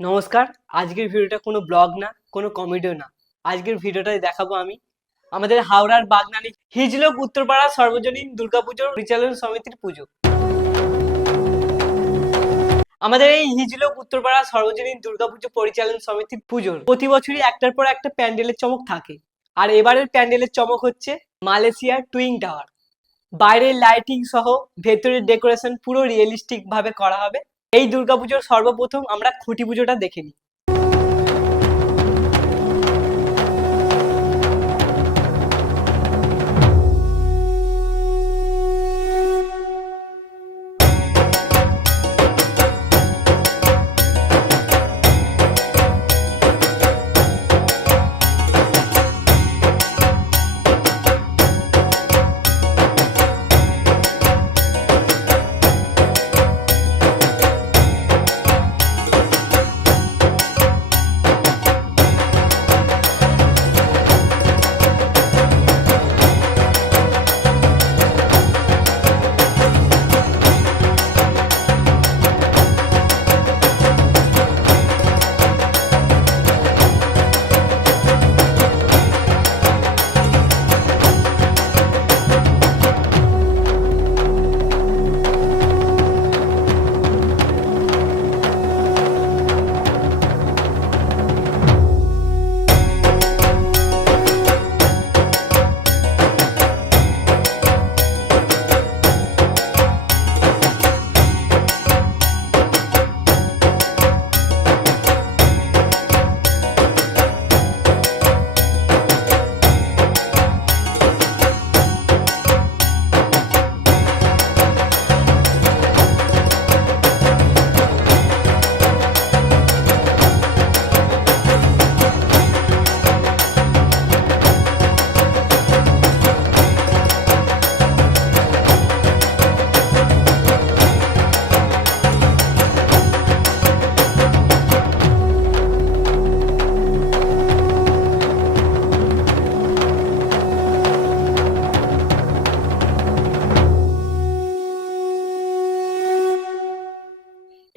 নমস্কার, আজকের ভিডিওটা কোনো ব্লগ না, কোনো কমেডিও না। আজকের ভিডিওটাই দেখাবো আমি। আমাদের হাওড়ার বাগনানি হিজলক উত্তরপাড়া সর্বজনীন দুর্গাপুজো পরিচালন সমিতির পুজো। আমাদের এই হিজলক উত্তরপাড়া সর্বজনীন দুর্গাপুজো পরিচালন সমিতির পুজোর প্রতি বছরই একটার পর একটা প্যান্ডেলের চমক থাকে। আর এবারের প্যান্ডেলের চমক হচ্ছে মালয়েশিয়ার টুইং টাওয়ার। বাইরের লাইটিং সহ ভেতরের ডেকোরেশন পুরো রিয়েলিস্টিক ভাবে করা হবে। এই দুর্গাপুজোর সর্বপ্রথম আমরা খুঁটি পুজোটা দেখে নিই।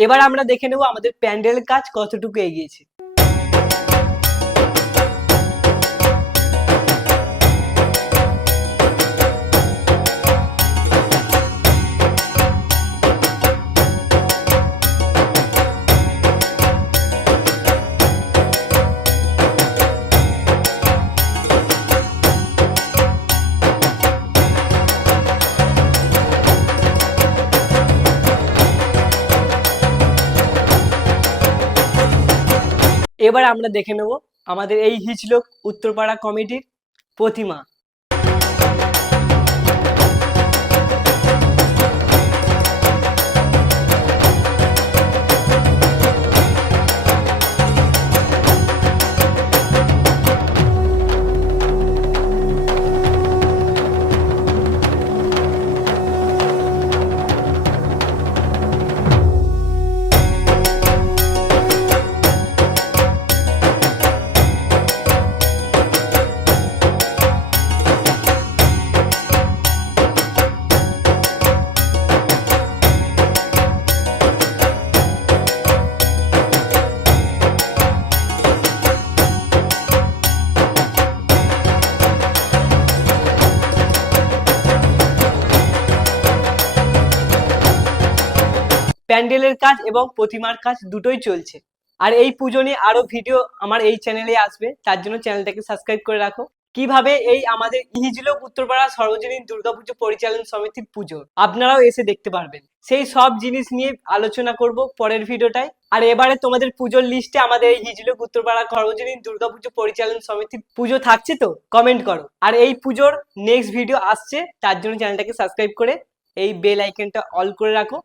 এবার আমরা দেখে নেব আমাদের প্যান্ডেল কাজ কতটুকু এগিয়েছে। এবার আমরা দেখে নেব আমাদের এই হিচলোক উত্তরপাড়া কমিটির প্রতিমা। প্যান্ডেলের কাজ এবং প্রতিমার কাজ দুটোই চলছে। আর এই পুজো নিয়ে আরও ভিডিও আমার এই চ্যানেলে আসবে, তার জন্য চ্যানেলটাকে সাবস্ক্রাইব করে রাখো। কীভাবে এই আমাদের ইহিজলোক উত্তরপাড়া সর্বজনীন দুর্গাপুজো পরিচালন সমিতির পুজো, আপনারাও এসে দেখতে পারবেন। সেই সব জিনিস নিয়ে আলোচনা করব পরের ভিডিওটায়। আর এবারে তোমাদের পুজোর লিস্টে আমাদের এই হিজলোক উত্তরপাড়া সর্বজনীন দুর্গাপুজো পরিচালন সমিতির পুজো থাকছে তো? কমেন্ট করো। আর এই পুজোর নেক্সট ভিডিও আসছে, তার জন্য চ্যানেলটাকে সাবস্ক্রাইব করে এই বেল আইকনটা অল করে রাখো।